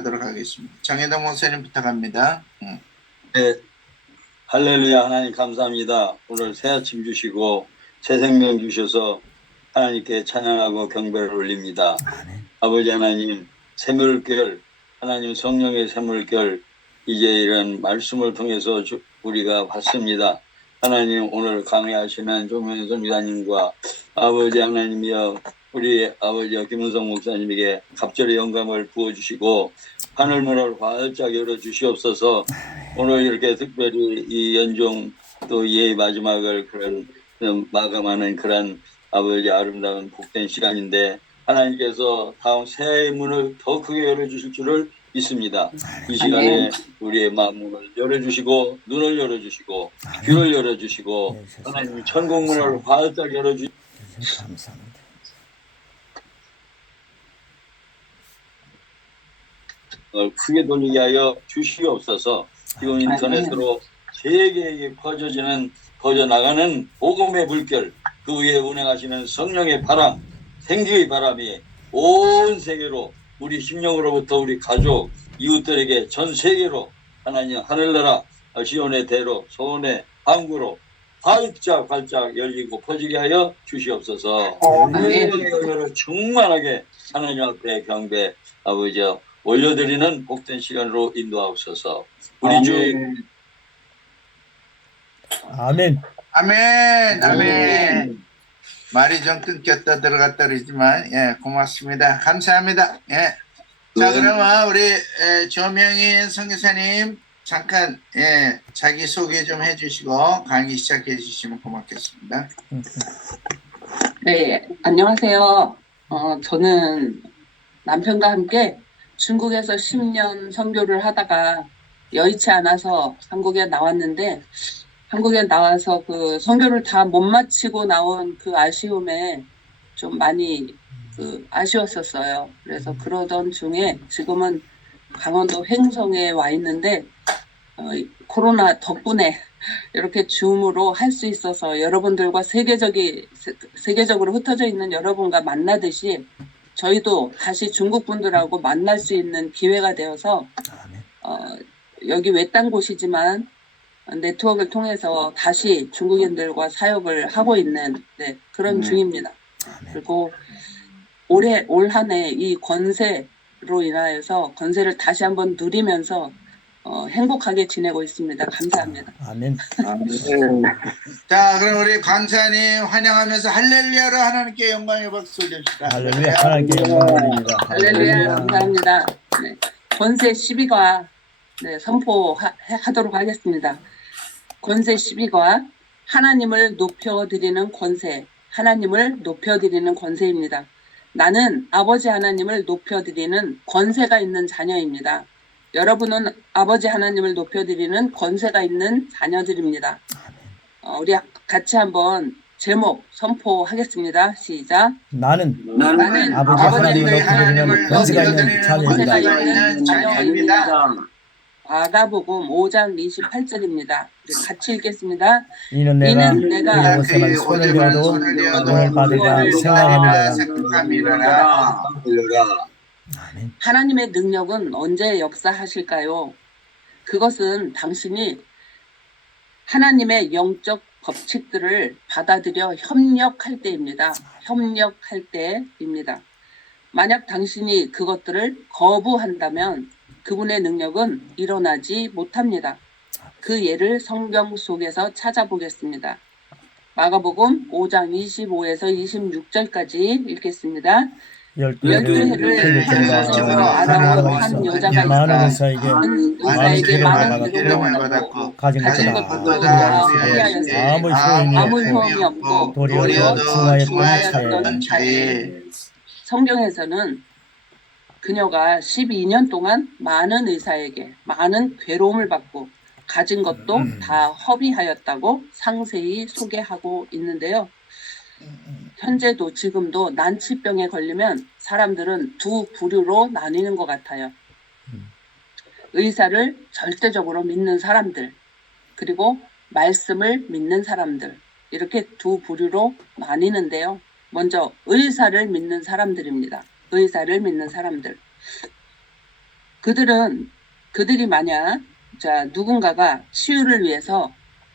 시작하도록 하겠습니다. 장혜동 목사님 부탁합니다. 네, 할렐루야. 하나님 감사합니다. 오늘 새 아침 주시고 새 생명 주셔서 하나님께 찬양하고 경배를 올립니다. 아버지 하나님, 새물결, 하나님 성령의 새물결, 이제 이런 말씀을 통해서 우리가 봤습니다. 하나님, 오늘 강의하시는 조명선 기자님과 아버지 하나님이여, 우리 아버지 김은성 목사님에게 갑절의 영감을 부어주시고 하늘문을 활짝 열어주시옵소서. 오늘 이렇게 특별히 이 연중 또 이 마지막을 그런 마감하는 그런 아버지 아름다운 복된 시간인데 하나님께서 다음 새해 문을 더 크게 열어주실 줄을 믿습니다. 이 시간에 우리의 마음을 열어주시고 눈을 열어주시고 귀를 열어주시고 하나님 천국 문을 활짝 열어주시고 감사합니다. 크게 돌리게 하여 주시옵소서. 지금 인터넷으로 세계에 퍼져나가는 복음의 물결, 그 위에 운행하시는 성령의 바람, 생기의 바람이 온 세계로 우리 심령으로부터 우리 가족, 이웃들에게 전 세계로 하나님 하늘나라 시온의 대로 소원의 항구로 활짝 열리고 퍼지게 하여 주시옵소서. 하늘나라로 충만하게 하나님 앞에 경배 아버지 올려드리는 복된 시간으로 인도하옵소서. 우리 주 아멘. 아멘. 말이 좀 끊겼다 들어갔다 그러지만 고맙습니다. 감사합니다. 자, 그러면 우리 조명인 선교사님 잠깐 자기 소개 좀 해주시고 강의 시작해 주시면 고맙겠습니다. 네, 안녕하세요. 저는 남편과 함께 중국에서 10년 선교를 하다가 여의치 않아서 한국에 나왔는데, 한국에 나와서 그 선교를 다 못 마치고 나온 그 아쉬움에 좀 많이 아쉬웠었어요. 그래서 그러던 중에 지금은 강원도 횡성에 와 있는데 코로나 덕분에 이렇게 줌으로 할 수 있어서 여러분들과 세계적으로 흩어져 있는 여러분과 만나듯이 저희도 다시 중국 분들하고 만날 수 있는 기회가 되어서 여기 외딴 곳이지만 네트워크를 통해서 다시 중국인들과 사역을 하고 있는 그런 중입니다. 그리고 올 한 해 이 권세로 인하여서 권세를 다시 한번 누리면서 행복하게 지내고 있습니다. 감사합니다. 아멘. 자, 그럼 우리 강사님 환영하면서 할렐루야로 하나님께 영광의 박수 올립시다. 할렐루야. 하나님께 영광 올립니다. 할렐루야. 감사합니다. 네, 권세 12과 선포하도록 하겠습니다. 권세 12과 하나님을 높여드리는 권세, 하나님을 높여드리는 권세입니다. 나는 아버지 하나님을 높여드리는 권세가 있는 자녀입니다. 여러분은 아버지 하나님을 높여드리는 권세가 있는 자녀들입니다. 우리 같이 한번 제목 선포하겠습니다. 시작. 나는 아버지 하나님을 높여드리는 권세가 있는 자녀입니다. 마가복음 5장 28절입니다. 같이 읽겠습니다. 이는 내가 그의 손을 대어도 오늘 받으리라 생각합니다. 하나님의 능력은 언제 역사하실까요? 그것은 당신이 하나님의 영적 법칙들을 받아들여 협력할 때입니다. 만약 당신이 그것들을 거부한다면 그분의 능력은 일어나지 못합니다. 그 예를 성경 속에서 찾아보겠습니다. 마가복음 5장 25에서 26절까지 읽겠습니다. 12해를 한국에서 알아온 한 여자가 있어 의사에게 많은 비용을 받았고 가진 것도 다 소비하였으니 아무 효험이 없고 도리어 중하였던 차에 성경에서는 그녀가 12년 동안 많은 의사에게 많은 괴로움을 받고 가진 것도 다 허비하였다고 상세히 소개하고 있는데요. 현재도 지금도 난치병에 걸리면 사람들은 두 부류로 나뉘는 것 같아요. 의사를 절대적으로 믿는 사람들, 그리고 말씀을 믿는 사람들, 이렇게 두 부류로 나뉘는데요. 먼저 의사를 믿는 사람들입니다. 의사를 믿는 사람들. 그들이 만약 누군가가 치유를 위해서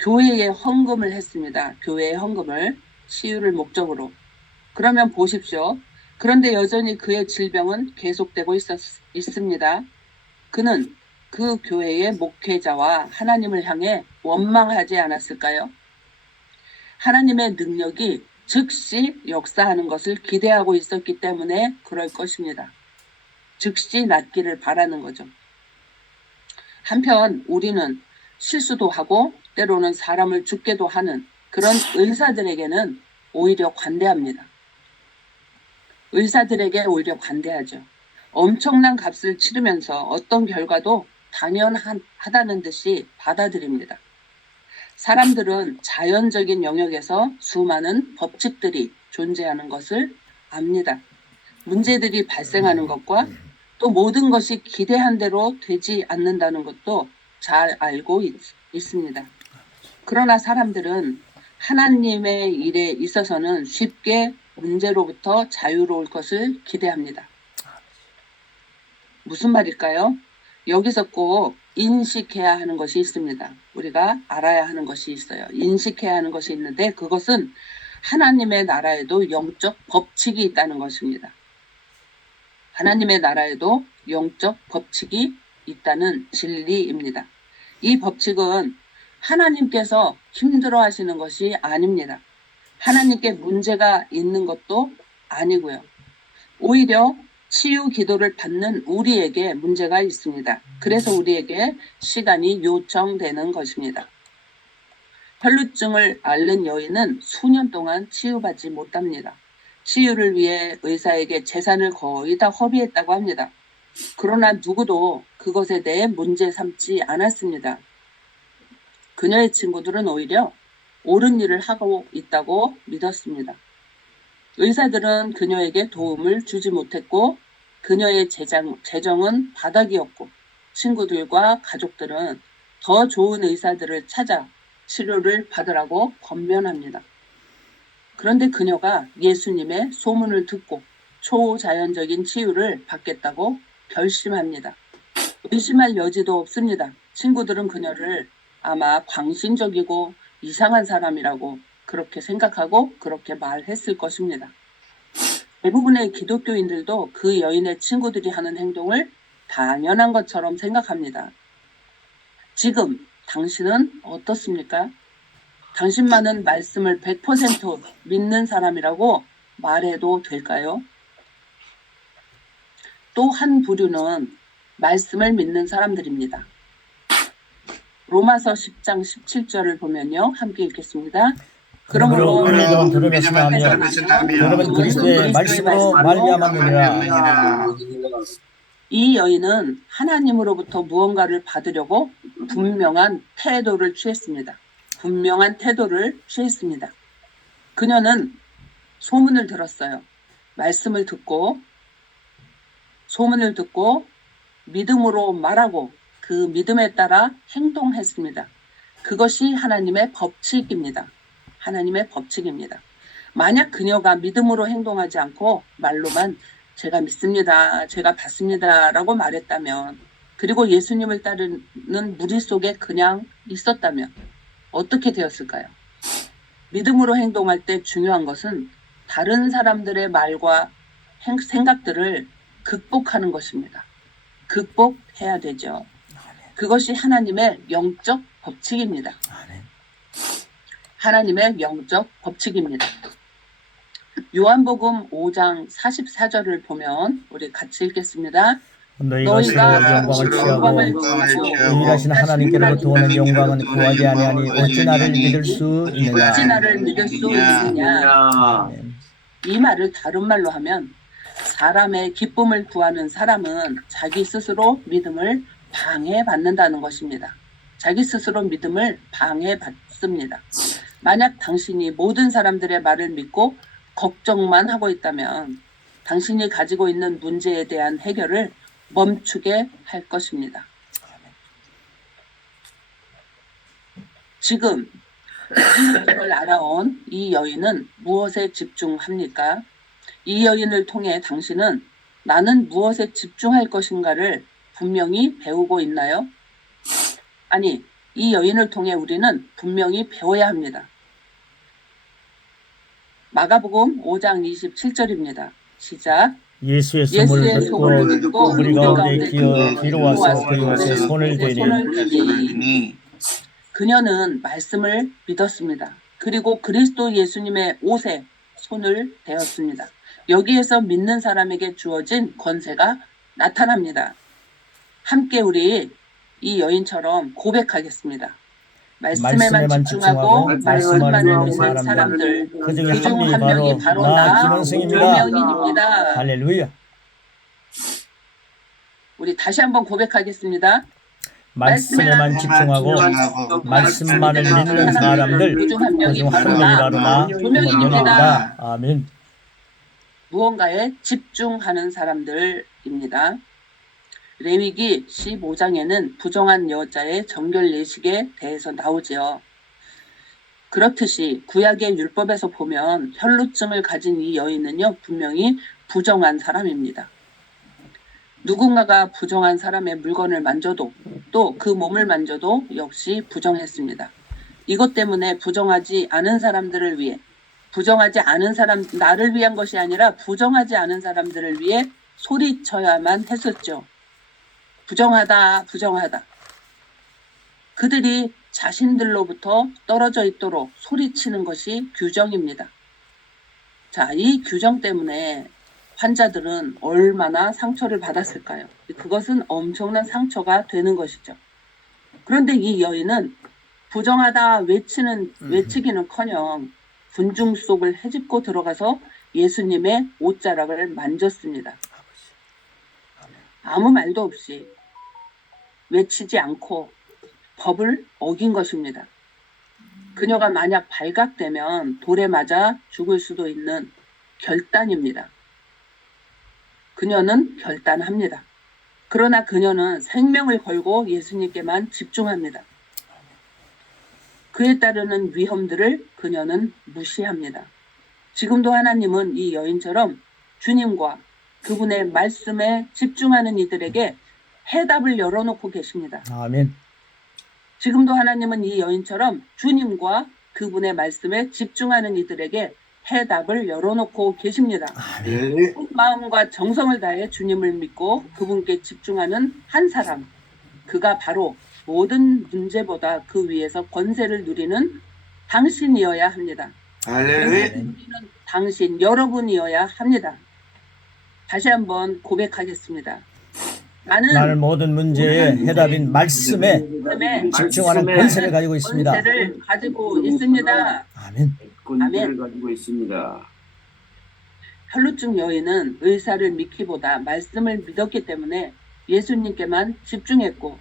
교회에 헌금을 했습니다. 교회에 헌금을 치유를 목적으로. 그러면 보십시오. 그런데 여전히 그의 질병은 계속되고 있습니다. 그는 그 교회의 목회자와 하나님을 향해 원망하지 않았을까요? 하나님의 능력이 즉시 역사하는 것을 기대하고 있었기 때문에 그럴 것입니다. 즉시 낫기를 바라는 거죠. 한편 우리는 실수도 하고 때로는 사람을 죽게도 하는 그런 의사들에게는 오히려 관대합니다. 의사들에게 오히려 관대하죠. 엄청난 값을 치르면서 어떤 결과도 당연하다는 듯이 받아들입니다. 사람들은 자연적인 영역에서 수많은 법칙들이 존재하는 것을 압니다. 문제들이 발생하는 것과 또 모든 것이 기대한 대로 되지 않는다는 것도 잘 알고 있습니다. 그러나 사람들은 하나님의 일에 있어서는 쉽게 문제로부터 자유로울 것을 기대합니다. 무슨 말일까요? 여기서 꼭 인식해야 하는 것이 있습니다. 우리가 알아야 하는 것이 있어요. 인식해야 하는 것이 있는데 그것은 하나님의 나라에도 영적 법칙이 있다는 것입니다. 하나님의 나라에도 영적 법칙이 있다는 진리입니다. 이 법칙은 하나님께서 힘들어 하시는 것이 아닙니다. 하나님께 문제가 있는 것도 아니고요. 오히려 치유 기도를 받는 우리에게 문제가 있습니다. 그래서 우리에게 시간이 요청되는 것입니다. 혈루증을 앓는 여인은 수년 동안 치유받지 못합니다. 치유를 위해 의사에게 재산을 거의 다 허비했다고 합니다. 그러나 누구도 그것에 대해 문제 삼지 않았습니다. 그녀의 친구들은 오히려 옳은 일을 하고 있다고 믿었습니다. 의사들은 그녀에게 도움을 주지 못했고 그녀의 재정은 바닥이었고 친구들과 가족들은 더 좋은 의사들을 찾아 치료를 받으라고 권면합니다. 그런데 그녀가 예수님의 소문을 듣고 초자연적인 치유를 받겠다고 결심합니다. 의심할 여지도 없습니다. 친구들은 그녀를 아마 광신적이고 이상한 사람이라고 그렇게 생각하고 그렇게 말했을 것입니다. 대부분의 기독교인들도 그 여인의 친구들이 하는 행동을 당연한 것처럼 생각합니다. 지금 당신은 어떻습니까? 당신만은 말씀을 100% 믿는 사람이라고 말해도 될까요? 또 한 부류는 말씀을 믿는 사람들입니다. 로마서 10장 17절을 보면요. 함께 읽겠습니다. 그러므로 그러므로 너희들은 들으면서 하며 그러면 그리스도의 말씀으로 말미암았느니라. 이 여인은 하나님으로부터 무언가를 받으려고 분명한 태도를 취했습니다. 그녀는 소문을 들었어요. 말씀을 듣고 소문을 듣고 믿음으로 말하고 그 믿음에 따라 행동했습니다. 그것이 하나님의 법칙입니다. 만약 그녀가 믿음으로 행동하지 않고 말로만 제가 믿습니다, 제가 받습니다 라고 말했다면 그리고 예수님을 따르는 무리 속에 그냥 있었다면 어떻게 되었을까요? 믿음으로 행동할 때 중요한 것은 다른 사람들의 말과 생각들을 극복하는 것입니다. 극복해야 되죠. 그것이 하나님의 영적 법칙입니다. 요한복음 5장 44절을 보면 우리 같이 읽겠습니다. 너희가 서로 영광을 취하고 유일하신 하나님께로부터 오는 영광은 구하지 아니하니 어찌 나를 믿을 수 있느냐. 이 말을 다른 말로 하면 사람의 기쁨을 구하는 사람은 자기 스스로 믿음을 방해받는다는 것입니다. 자기 스스로 믿음을 방해받습니다. 만약 당신이 모든 사람들의 말을 믿고 걱정만 하고 있다면 당신이 가지고 있는 문제에 대한 해결을 멈추게 할 것입니다. 지금 이걸 알아온 이 여인은 무엇에 집중합니까? 이 여인을 통해 당신은 나는 무엇에 집중할 것인가를 분명히 배우고 있나요? 아니, 이 여인을 통해 우리는 분명히 배워야 합니다. 마가복음 5장 27절입니다. 시작. 예수의 소문을 듣고 우리 가운데 기어 와서 그곳에 손을 대니 그녀는 말씀을 믿었습니다. 그리고 그리스도 예수님의 옷에 손을 대었습니다. 여기에서 믿는 사람에게 주어진 권세가 나타납니다. 함께 우리 이 여인처럼 고백하겠습니다. 말씀에만 집중하고 말씀만 믿는 사람들, 그중에 그중 한 명이 바로 나 김원승입니다. 조명인입니다. 할렐루야. 우리 다시 한번 고백하겠습니다. 말씀에만 집중하고 말씀만을 믿는 사람들, 그중 한 명이 바로 나 조명인입니다. 아멘. 무언가에 집중하는 사람들입니다. 레위기 15장에는 부정한 여자의 정결 예식에 대해서 나오지요. 그렇듯이 구약의 율법에서 보면 혈루증을 가진 이 여인은요, 분명히 부정한 사람입니다. 누군가가 부정한 사람의 물건을 만져도 또 그 몸을 만져도 역시 부정했습니다. 이것 때문에 부정하지 않은 사람들을 위해, 부정하지 않은 사람, 나를 위한 것이 아니라 부정하지 않은 사람들을 위해 소리쳐야만 했었죠. 부정하다, 부정하다. 그들이 자신들로부터 떨어져 있도록 소리치는 것이 규정입니다. 자, 이 규정 때문에 환자들은 얼마나 상처를 받았을까요? 그것은 엄청난 상처가 되는 것이죠. 그런데 이 여인은 부정하다 외치기는커녕 군중 속을 헤집고 들어가서 예수님의 옷자락을 만졌습니다. 아무 말도 없이 외치지 않고 법을 어긴 것입니다. 그녀가 만약 발각되면 돌에 맞아 죽을 수도 있는 결단입니다. 그녀는 결단합니다. 그러나 그녀는 생명을 걸고 예수님께만 집중합니다. 그에 따르는 위험들을 그녀는 무시합니다. 지금도 하나님은 이 여인처럼 주님과 그분의 말씀에 집중하는 이들에게 해답을 열어놓고 계십니다. 아멘. 지금도 하나님은 이 여인처럼 주님과 그분의 말씀에 집중하는 이들에게 해답을 열어놓고 계십니다. 온 마음과 정성을 다해 주님을 믿고 그분께 집중하는 한 사람, 그가 바로 모든 문제보다 그 위에서 권세를 누리는 당신이어야 합니다. 누리는 당신, 여러분이어야 합니다. 다시 한번 고백하겠습니다. 나는 모든 문제의 해답인 말씀에 집중하는 권세를 가지고 있습니다. 권세를 가지고 있습니다. 아멘. 권세를 가지고 있습니다. 혈루증 여인은 의사를 믿기보다 말씀을 믿었기 때문에 예수님께만 집중했고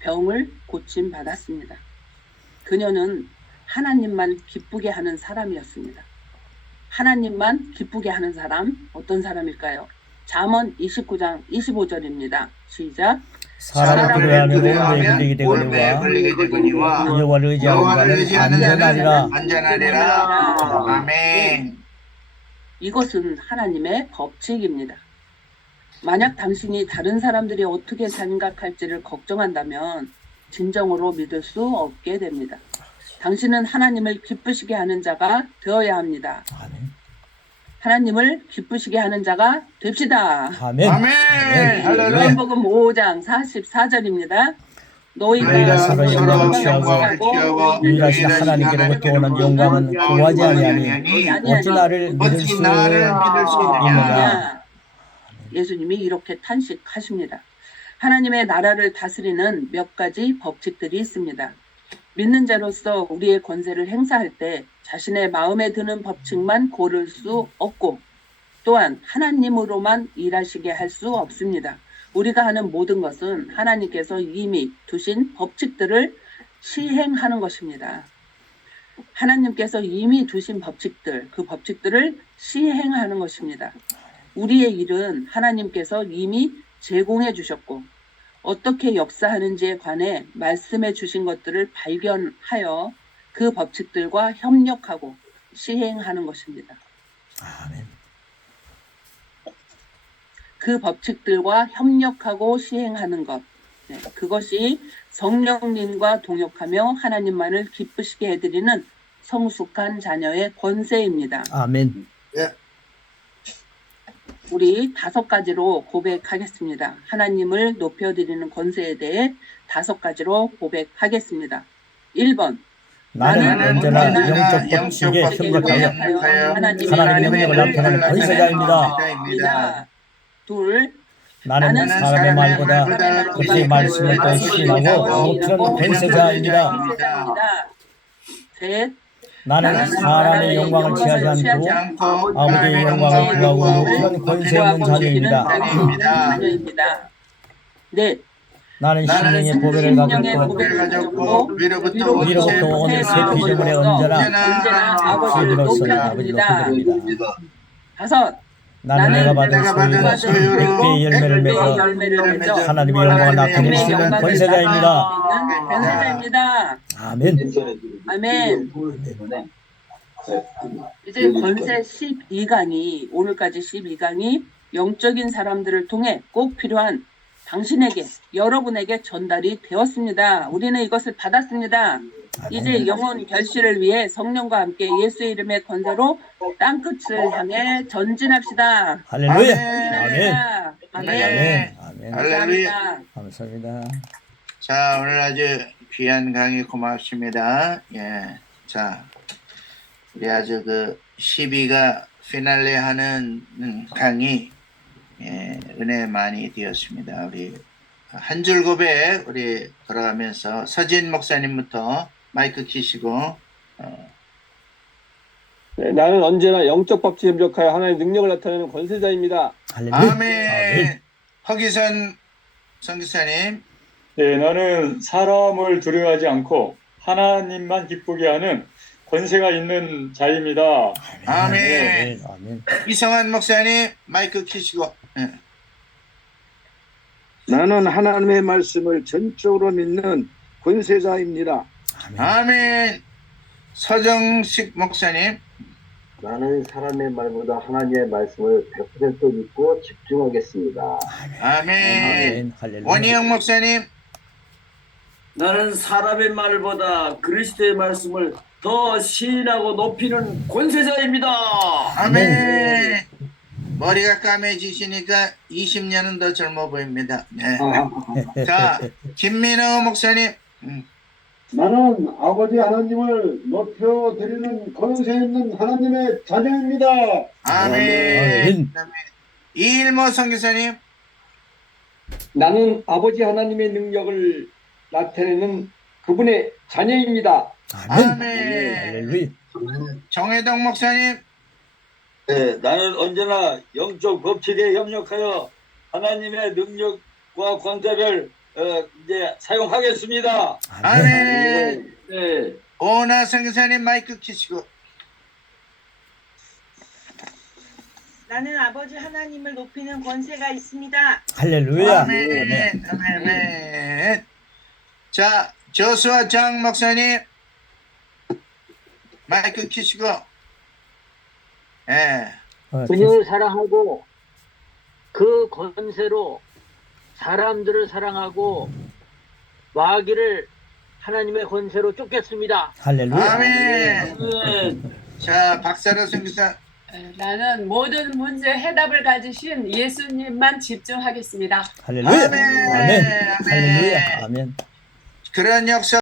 병을 고침 받았습니다. 그녀는 하나님만 기쁘게 하는 사람이었습니다. 하나님만 기쁘게 하는 사람, 어떤 사람일까요? 잠언 29장 25절입니다. 시작. 사람들을 하며 올무에 걸리게 되거니와 여호와를 의지하는 자는 안전하리라. 아멘. 이것은 하나님의 법칙입니다. 만약 당신이 다른 사람들이 어떻게 생각할지를 걱정한다면 진정으로 믿을 수 없게 됩니다. 당신은 하나님을 기쁘시게 하는 자가 되어야 합니다. 하나님을 기쁘시게 하는 자가 됩시다. 아멘. 할렐루야. 요한복음 5장 44절입니다. 너희가 서로 영광을 취하고 유일하신 하나님께로부터 오는 영광은 구하지 아니하니 어찌 나를 믿을 수 있느냐. 예수님이 이렇게 탄식하십니다. 하나님의 나라를 다스리는 몇 가지 법칙들이 있습니다. 믿는 자로서 우리의 권세를 행사할 때 자신의 마음에 드는 법칙만 고를 수 없고 또한 하나님으로만 일하시게 할 수 없습니다. 우리가 하는 모든 것은 하나님께서 이미 두신 법칙들을 시행하는 것입니다. 하나님께서 이미 두신 법칙들, 그 법칙들을 시행하는 것입니다. 우리의 일은 하나님께서 이미 제공해 주셨고 어떻게 역사하는지에 관해 말씀해 주신 것들을 발견하여 그 법칙들과 협력하고 시행하는 것입니다. 아멘. 그 법칙들과 협력하고 시행하는 것. 네, 그것이 성령님과 동역하며 하나님만을 기쁘시게 해드리는 성숙한 자녀의 권세입니다. 아멘. 우리 5가지로 고백하겠습니다. 하나님을 높여드리는 권세에 대해 5가지로 고백하겠습니다. 1번. 나는 언제나 영적 법칙에 협력하여 하나님의 능력을 나타내는 권세자입니다. 둘. 나는 사람의 말보다 그리스도의 말씀을 더 신하고 높이는 권세자입니다. 셋. 나는 사람의 영광을 취하지 않고 아버지의 영광을 구하고 높이는 권세 있는 자녀입니다. 넷. 나는 신령의 보배를 가졌고 위로부터 온 새 피조물에 언제나 아버지로서 아버지를 높여드립니다. 5. 나는 내가 받은 소유로 100배의 열매를 맺어 하나님의 영광을 나타낼 수 있는 권세자입니다. 아멘. 아멘. 이제 권세 12강이 오늘까지 12강이 영적인 사람들을 통해 꼭 필요한 당신에게 여러분에게 전달이 되었습니다. 우리는 이것을 받았습니다. 이제 영혼 결실을 위해 성령과 함께 예수의 이름의 권세로 땅끝을 향해 전진합시다. 할렐루야. 아멘. 아멘. 아멘. 할렐루야. 감사합니다. 자, 오늘 아주 귀한 강의 고맙습니다. 예. 자, 우리 아주 그 12가 피날레 하는 강의 은혜 많이 되었습니다. 우리 한 줄 고백 우리 돌아가면서 서진 목사님부터 마이크 키시고 네, 나는 언제나 영적 법칙에 협력하여 하나님의 능력을 나타내는 권세자입니다. 할렐루야. 아멘. 허기선 선교사님. 네, 나는 사람을 두려워하지 않고 하나님만 기쁘게 하는 권세가 있는 자입니다. 아멘. 아멘. 이성환 목사님 마이크 키시고. 나는 하나님의 말씀을 전적으로 믿는 권세자입니다. 아멘. 서정식 목사님. 나는 사람의 말보다 하나님의 말씀을 100% 믿고 집중하겠습니다. 아멘. 할렐루야. 원희영 목사님. 나는 사람의 말보다 그리스도의 말씀을 더 시인하고 높이는 권세자입니다. 아멘. 머리가 까매지시니까 20년은 더 젊어 보입니다. 네. 자, 김민호 목사님. 나는 아버지 하나님을 높여드리는 권세 있는 하나님의 자녀입니다. 아멘. 이일모 선교사님. 나는 아버지 하나님의 능력을 나타내는 그분의 자녀입니다. 아멘. 아멘. 할렐루야. 정혜동 목사님. 네, 나는 언제나 영적 법칙에 협력하여 하나님의 능력과 권세를 이제 사용하겠습니다. 아멘. 네. 오나 선교사님 마이크 키시고. 나는 아버지 하나님을 높이는 권세가 있습니다. 할렐루야. 아멘. 아멘. 자, 조수아 장 목사님 마이크 키시고. 예. 그녀를 사랑하고 그 권세로 사람들을 사랑하고 마귀를 하나님의 권세로 쫓겠습니다. 할렐루야. 아멘. 자, 박사라 선교사. 나는 모든 문제 해답을 가지신 예수님만 집중하겠습니다. 할렐루야. 아멘. 아멘. 할렐루야. 아멘. 그런 역사